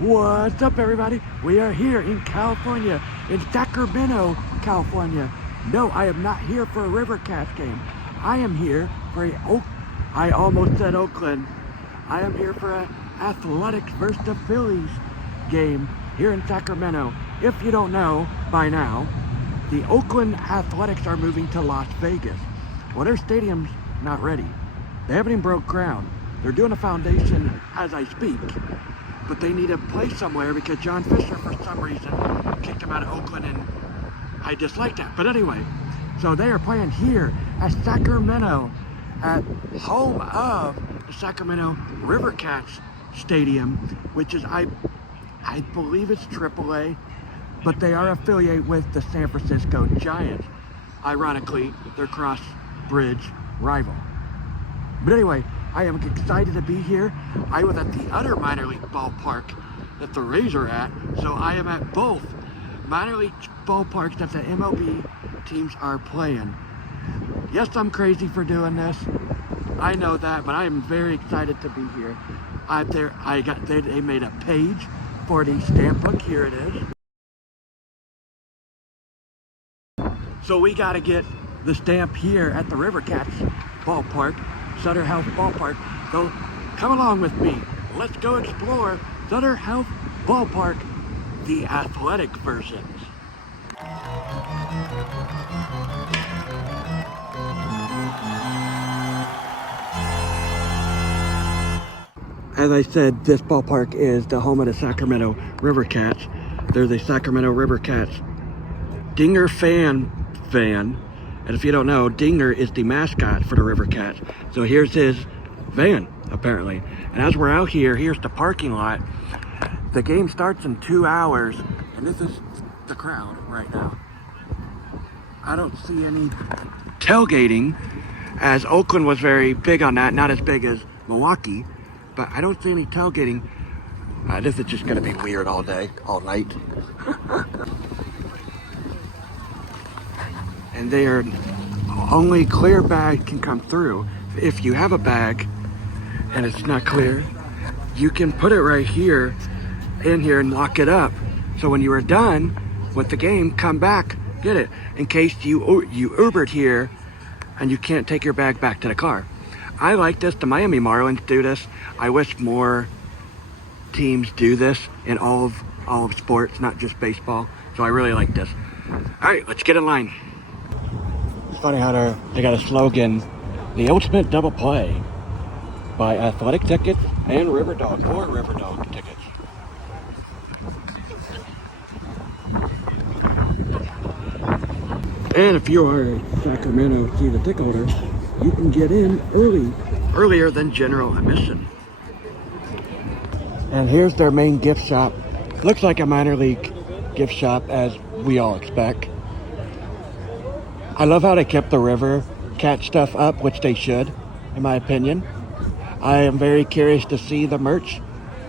What's up, everybody? We are here in California, in Sacramento, California. No, I am not here for a River Cats game. I am here for I almost said Oakland. I am here for a Athletics versus the Phillies game here in Sacramento. If you don't know by now, the Oakland Athletics are moving to Las Vegas. Well, their stadium's not ready. They haven't even broke ground. They're doing a foundation as I speak. But they need a place somewhere because John Fisher, for some reason, kicked him out of Oakland, and I dislike that. But anyway, so they are playing here at Sacramento, at home of the Sacramento River Cats Stadium, which is, I believe it's AAA, but they are affiliated with the San Francisco Giants. Ironically, their cross-bridge rival. But anyway, I am excited to be here. I was at the other minor league ballpark that the Rays are at, so I am at both minor league ballparks that the MLB teams are playing. Yes, I'm crazy for doing this. I know that, but I am very excited to be here. They made a page for the stamp book. Here it is. So we got to get the stamp here at the River Cats ballpark, Sutter Health Park. So come along with me. Let's go explore Sutter Health Park, the athletic versions. As I said, this ballpark is the home of the Sacramento River Cats. They're the Sacramento River Cats Dinger fan. And if you don't know, Dinger is the mascot for the River Cats. So here's his van, apparently. And as we're out here, here's the parking lot. The game starts in 2 hours, and this is the crowd right now. I don't see any tailgating, as Oakland was very big on that, not as big as Milwaukee, but I don't see any tailgating. This is just gonna be weird all day, all night. And there, only clear bag can come through. If you have a bag and it's not clear, you can put it right here, in here, and lock it up. So when you are done with the game, come back, get it. In case you Ubered here and you can't take your bag back to the car. I like this. The Miami Marlins do this. I wish more teams do this in all of sports, not just baseball. So I really like this. All right, let's get in line. It's funny how they got a slogan, the ultimate double play. Buy athletic tickets and Riverdog or Riverdog tickets. And if you are a Sacramento season ticket holder, you can get in earlier than general admission. And here's their main gift shop. Looks like a minor league gift shop, as we all expect. I love how they kept the River Cat stuff up, which they should, in my opinion. I am very curious to see the merch,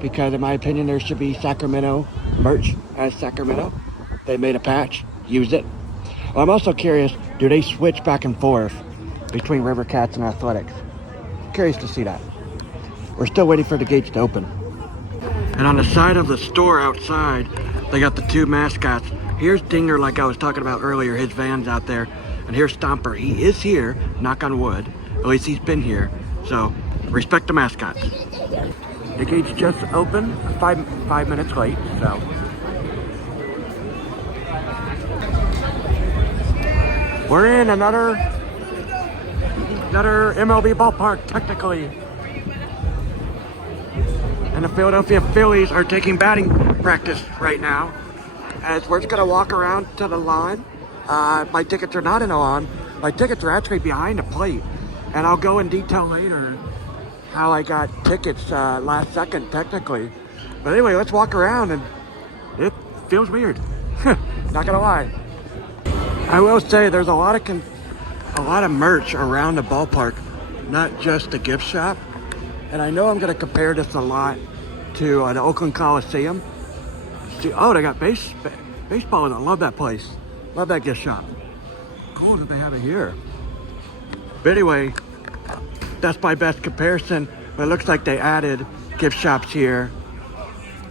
because in my opinion there should be Sacramento merch as Sacramento. They made a patch, use it. Well, I'm also curious, do they switch back and forth between River Cats and Athletics? Curious to see that. We're still waiting for the gates to open. And on the side of the store outside, they got the two mascots. Here's Dinger, like I was talking about earlier, his van's out there. And here's Stomper. He is here, knock on wood. At least he's been here. So respect the mascots. The gates just opened, five minutes late, so. We're in another MLB ballpark, technically. And the Philadelphia Phillies are taking batting practice right now. As we're just gonna walk around to the lawn. My tickets are not in the lawn. My tickets are actually behind the plate. And I'll go in detail later how I got tickets last second, technically. But anyway, let's walk around, and it feels weird. Not gonna lie. I will say there's a lot of merch around the ballpark, not just the gift shop. And I know I'm gonna compare this a lot to the Oakland Coliseum. See, oh, they got baseball. I love that place. Love that gift shop. Cool that they have it here. But anyway, that's my best comparison. But it looks like they added gift shops here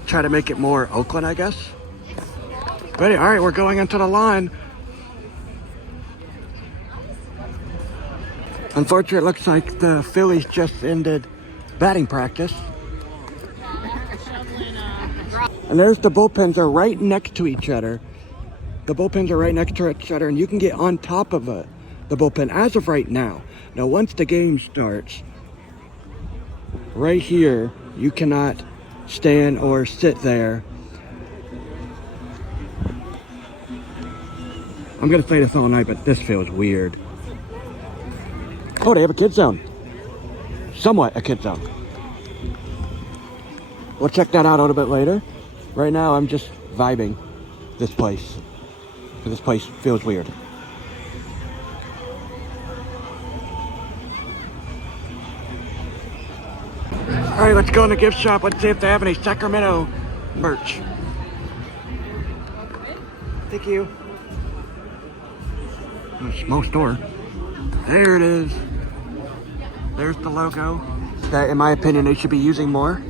try to make it more Oakland, I guess. But all right, we're going into the line. Unfortunately, it looks like the Phillies just ended batting practice. And there's the bullpens are right next to each other. The bullpens are right next to each other, and you can get on top of the bullpen as of right now. Now, once the game starts, right here, you cannot stand or sit there. I'm gonna say this all night, but this feels weird. Oh, they have a kid zone. Somewhat a kid zone. We'll check that out a little bit later. Right now, I'm just vibing this place. This place feels weird. All right, let's go in the gift shop. Let's see if they have any Sacramento merch. Thank you. A small store. There it is. There's the logo. That, in my opinion, they should be using more.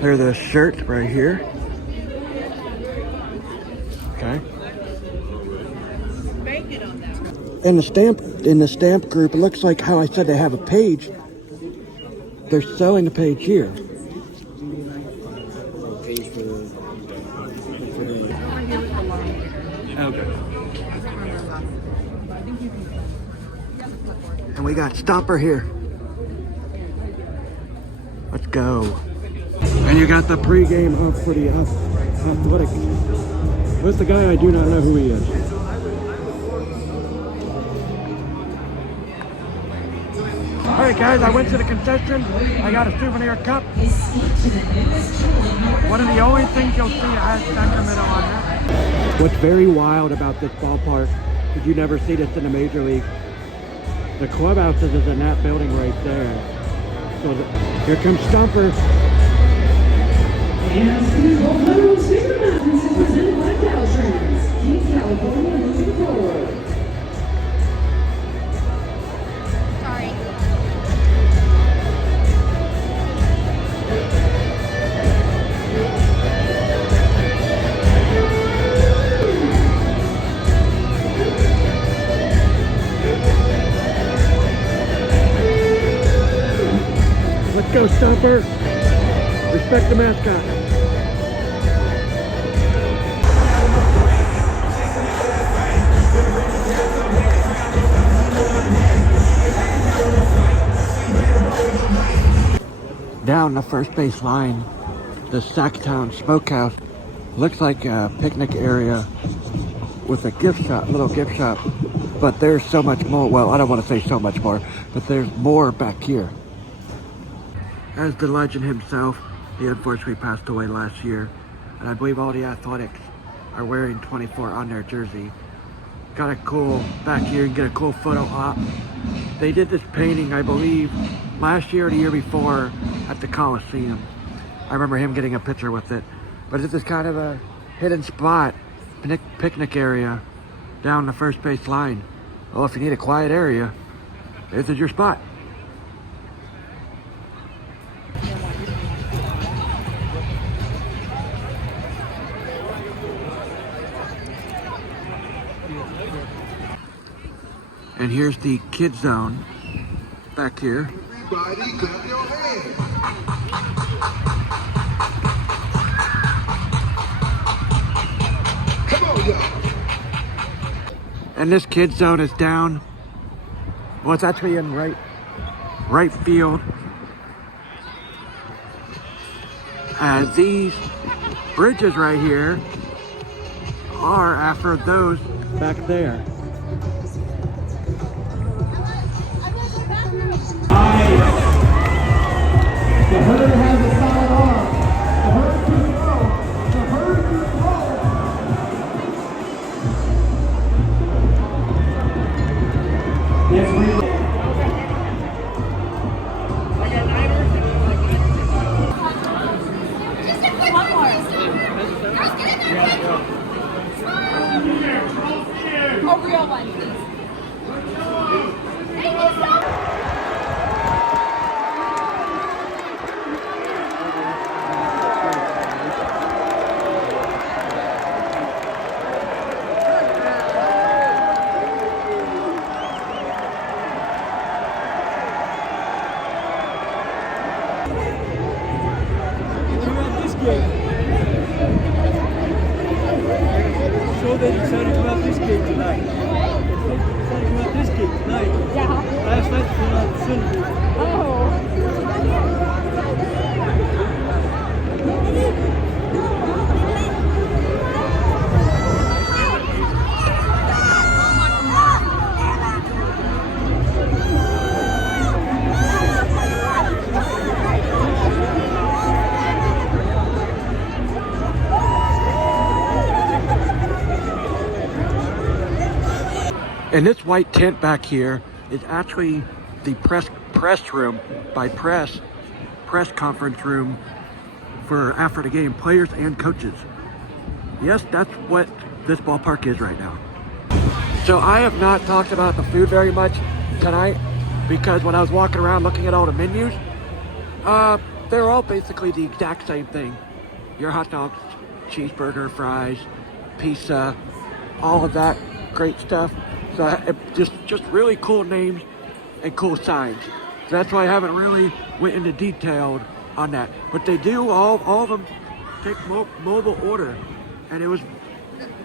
There's the shirt right here. Okay. In the stamp group, it looks like how I said they have a page. They're selling the page here. Okay. And we got Stomper here. Let's go. And you got the pregame up for the Athletics. What's the guy? I do not know who he is. Alright guys, I went to the concession. I got a souvenir cup. One of the only things you'll see has Sacramento on it. What's very wild about this ballpark is you never see this in the major league. The clubhouses is in that building right there. So here comes Stomper. And Steve O'Connell Sacramento is presented by Caltrans. Keep California moving forward. Sorry. Let's go, Stomper. Respect the mascot. Down the first base line, the Sacktown Smokehouse looks like a picnic area with a gift shop, little gift shop. But there's so much more. Well, I don't want to say so much more, but there's more back here. As the legend himself, he unfortunately passed away last year, and I believe all the Athletics are wearing 24 on their jersey. Got a cool, back here, you can get a cool photo op. They did this painting, I believe, last year or the year before at the Coliseum. I remember him getting a picture with it. But it's just kind of a hidden spot, picnic area down the first base line. Well, if you need a quiet area, this is your spot. And here's the kid zone back here. Everybody clap your hands. Come on, y'all. And this kid zone is down. Well, it's actually in right field. And these bridges right here are after those back there. The herd has a solid arm. The herd can throw. The herd can throw. Yes, we Just a quick one more. Girls, get in there. Over they're excited about this game tonight. They're excited about this game tonight. Yeah. Last night they were on Sunday. And this white tent back here is actually the press room by press conference room for after the game, players and coaches. Yes, that's what this ballpark is right now. So I have not talked about the food very much tonight because when I was walking around looking at all the menus, they're all basically the exact same thing. Your hot dogs, cheeseburger, fries, pizza, all of that great stuff. So just really cool names and cool signs. So that's why I haven't really went into detail on that. But they do all of them take mobile order, and it was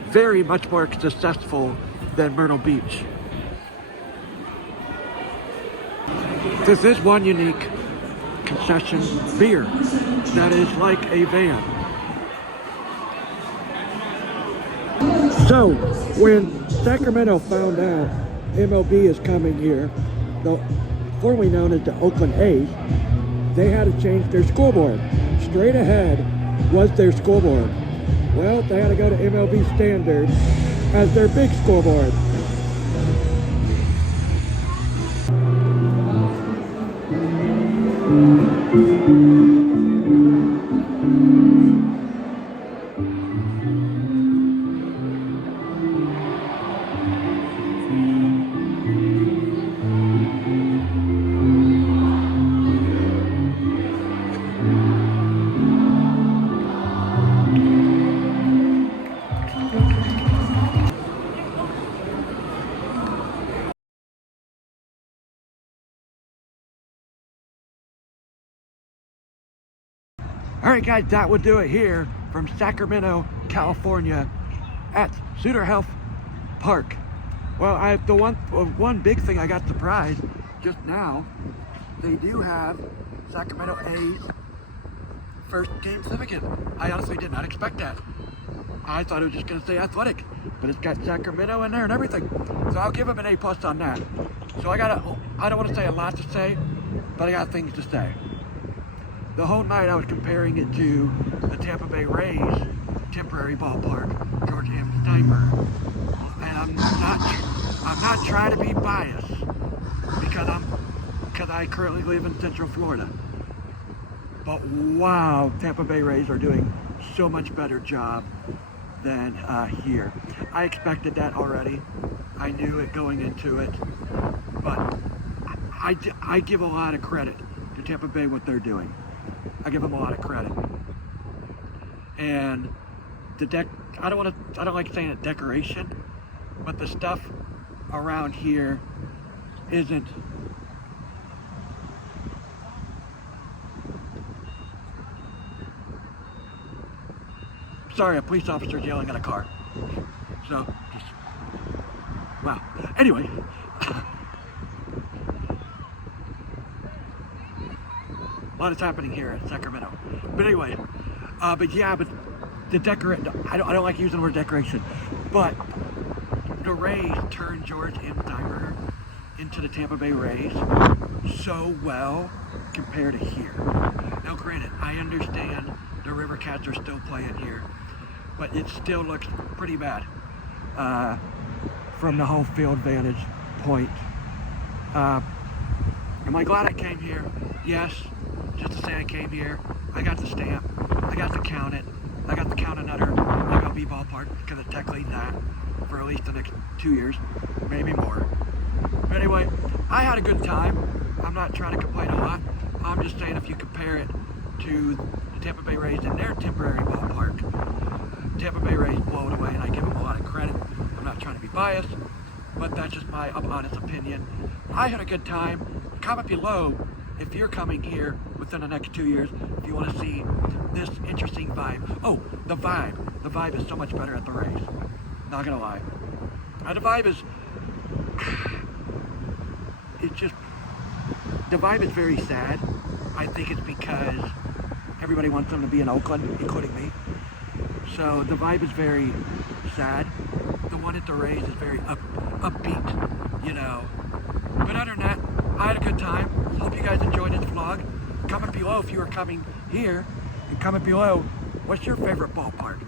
very much more successful than Myrtle Beach. This is one unique concession beer that is like a van. So when Sacramento found out MLB is coming here, formerly known as the Oakland A's, they had to change their scoreboard. Straight ahead was their scoreboard. Well, they had to go to MLB standard as their big scoreboard. All right, guys, that would do it here from Sacramento, California at Sutter Health Park. Well, the one big thing I got surprised just now, they do have Sacramento A's first game certificate. I honestly did not expect that. I thought it was just going to say athletic, but it's got Sacramento in there and everything. So I'll give them an A+ on that. So I don't want to say a lot to say, but I got things to say. The whole night I was comparing it to the Tampa Bay Rays temporary ballpark, George M. Steinbrenner. And I'm not trying to be biased because I currently live in Central Florida. But wow, Tampa Bay Rays are doing so much better job than here. I expected that already. I knew it going into it, but I give a lot of credit to Tampa Bay what they're doing. I give them a lot of credit. And I don't like saying it decoration, but the stuff around here isn't sorry, a police officer's yelling at a car. So just wow. Anyway. A lot is happening here in Sacramento. But anyway, but the I don't like using the word decoration, but the Rays turned George M. Steinbrenner into the Tampa Bay Rays so well compared to here. Now granted, I understand the River Cats are still playing here, but it still looks pretty bad from the home field vantage point. Am I glad I came here? Yes. Just to say I came here, I got the stamp, I got to count it, I got to count another MLB ballpark because it's technically that for at least the next 2 years, maybe more. But anyway, I had a good time. I'm not trying to complain a lot. I'm just saying if you compare it to the Tampa Bay Rays in their temporary ballpark, Tampa Bay Rays blow it away, and I give them a lot of credit. I'm not trying to be biased, but that's just my honest opinion. I had a good time. Comment below if you're coming here within the next 2 years, if you want to see this interesting vibe. Oh, the vibe. The vibe is so much better at the Rays. Not gonna lie. The vibe is, it's just, the vibe is very sad. I think it's because everybody wants them to be in Oakland, including me. So the vibe is very sad. The one at the Rays is very upbeat, you know. But other than that, I had a good time. Hope you guys enjoyed this vlog. Comment below if you are coming here, and comment below what's your favorite ballpark.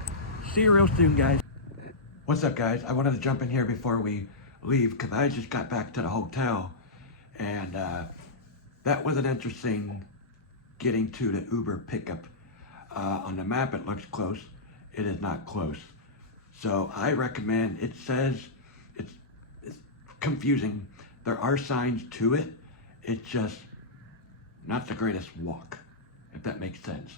See you real soon, guys. What's up, guys? I wanted to jump in here before we leave because I just got back to the hotel, and that was an interesting getting to the Uber pickup. On the map, it looks close. It is not close. So I recommend, it says, it's confusing. There are signs to it. It's just not the greatest walk, if that makes sense.